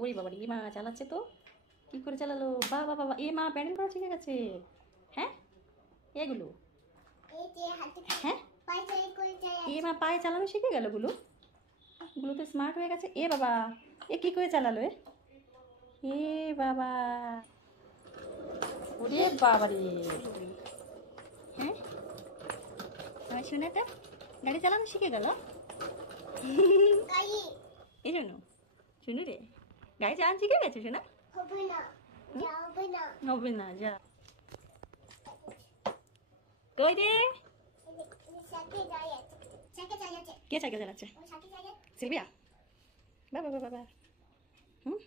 ওরে বাবা এ মা চালাচ্ছে তো, কি করে চালালো, বাবা বাবা এ মা প্যাডেল করা শিখে গেছে। হ্যাঁ এগুলো, হ্যাঁ এ মা পায়ে চালানো শিখে গেল গুলো, গুলো তো স্মার্ট হয়ে গেছে। এ বাবা এ কি করে চালালো এ বাবা, ওরে বাবা রে। হ্যাঁ আমার শোনাটা গাড়ি চালানো শিখে গেল। এই জন্য শুনু রে গাড়ি চালানো শিখে গেছে শোনা। হবে না যা কই রে, কে সাইকেল চালাচ্ছে? সিলভিয়া, বাবা বাবা বাবা। হুম